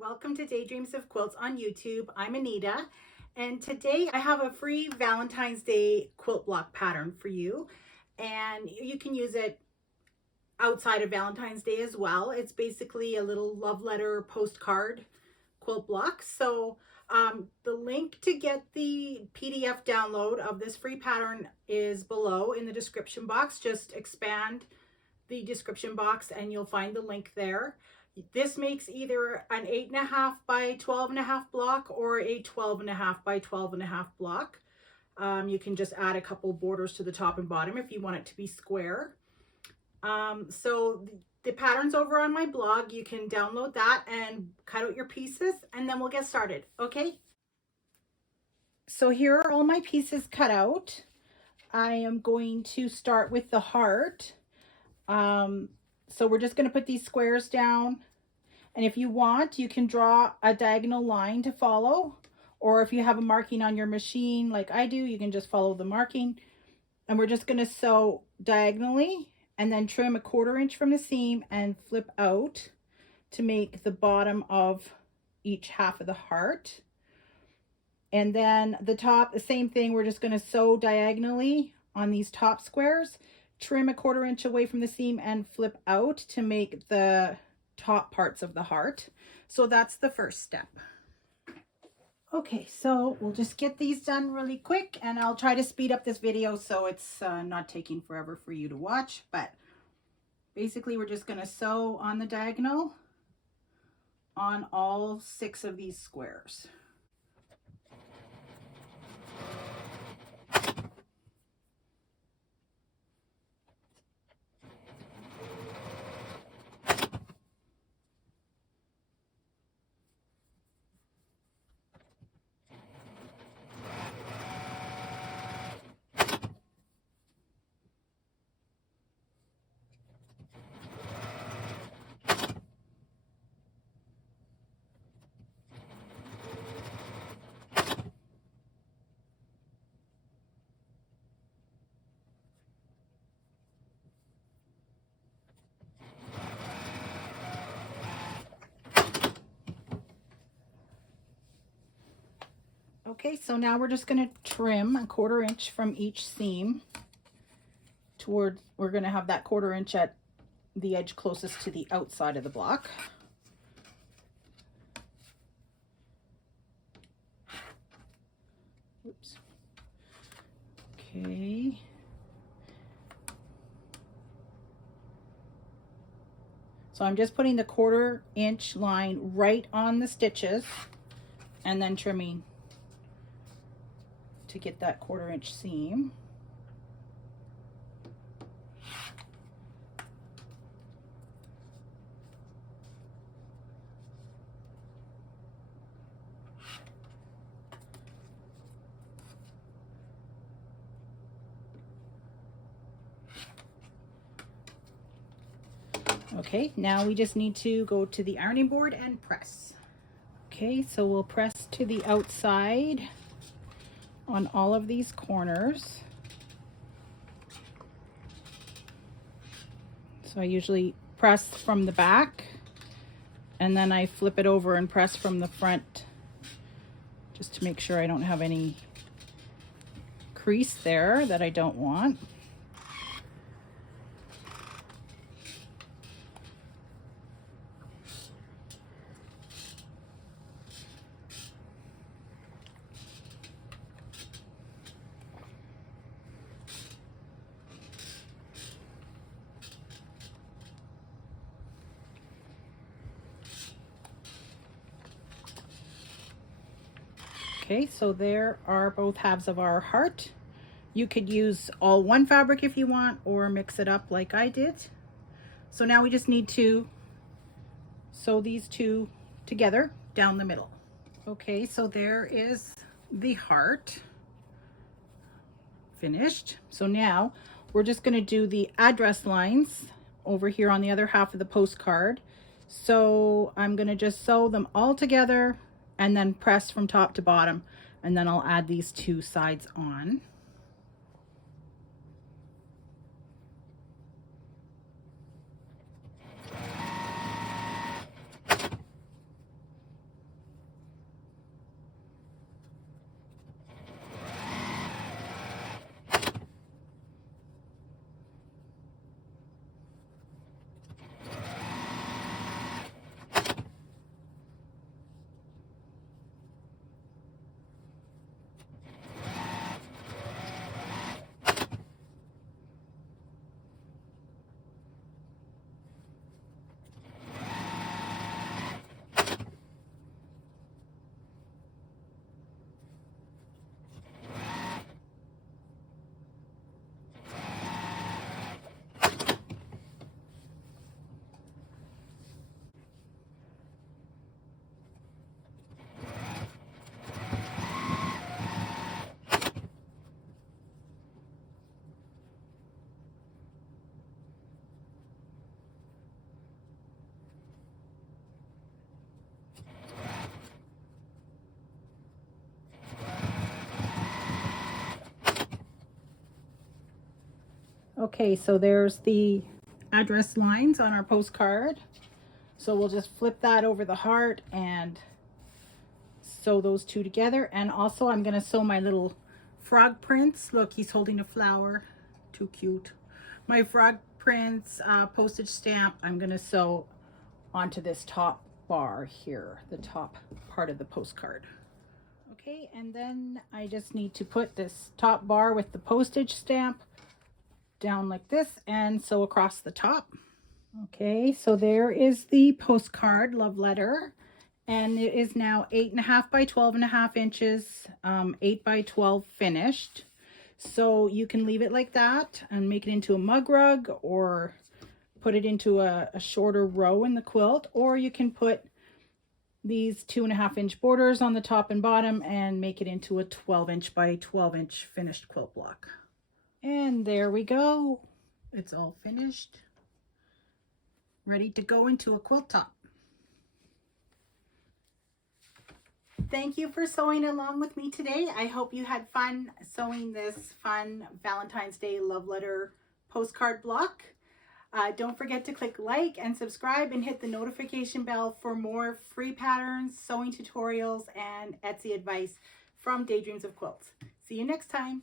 Welcome to Daydreams of Quilts on YouTube. I'm Anita, and today I have a free Valentine's Day quilt block pattern for you, and you can use it outside of Valentine's Day as well. It's basically a little love letter postcard quilt block. So the link to get the PDF download of this free pattern is below in the description box. Just expand the description box and you'll find the link there. This makes either an 8.5 by 12.5 block or a 12.5 by 12.5 block. You can just add a couple borders to the top and bottom if you want it to be square. So the pattern's over on my blog. You can download that and cut out your pieces, and then we'll get started. Okay. So here are all my pieces cut out. I am going to start with the heart. So we're just going to put these squares down, and if you want, you can draw a diagonal line to follow, or if you have a marking on your machine like I do, you can just follow the marking. And we're just going to sew diagonally and then trim 1/4 inch from the seam and flip out to make the bottom of each half of the heart. And then the top, the same thing, we're just going to sew diagonally on these top squares, trim 1/4 inch away from the seam and flip out to make the top parts of the heart. So that's the first step. Okay, so we'll just get these done really quick, and I'll try to speed up this video so it's not taking forever for you to watch. But basically we're just going to sew on the diagonal on all 6 of these squares. Okay, so now we're just going to trim 1/4 inch from each seam toward, we're going to have that 1/4 inch at the edge closest to the outside of the block. Oops. Okay. So I'm just putting the 1/4 inch line right on the stitches and then trimming to get that 1/4 inch seam. Okay, now we just need to go to the ironing board and press. Okay, so we'll press to the outside on all of these corners. So I usually press from the back and then I flip it over and press from the front just to make sure I don't have any crease there that I don't want. Okay, so there are both halves of our heart. You could use all one fabric if you want, or mix it up like I did. So now we just need to sew these two together down the middle. Okay, so there is the heart finished. So now we're just going to do the address lines over here on the other half of the postcard. So I'm going to just sew them all together and then press from top to bottom, and then I'll add these 2 sides on. Okay, so there's the address lines on our postcard. So we'll just flip that over the heart and sew those two together. And also I'm going to sew my little frog prints. Look, he's holding a flower. Too cute. My frog prints postage stamp I'm going to sew onto this top bar here, the top part of the postcard. Okay, and then I just need to put this top bar with the postage stamp down like this and sew across the top. Okay, so there is the postcard love letter, and it is now 8.5 by 12.5 inches, 8 by 12 finished. So you can leave it like that and make it into a mug rug, or put it into a shorter row in the quilt, or you can put these 2.5-inch borders on the top and bottom and make it into a 12-inch by 12-inch finished quilt block. And there we go. It's all finished. Ready to go into a quilt top. Thank you for sewing along with me today. I hope you had fun sewing this fun Valentine's Day love letter postcard block. Don't forget to click like and subscribe and hit the notification bell for more free patterns, sewing tutorials, and Etsy advice from Daydreams of Quilts. See you next time.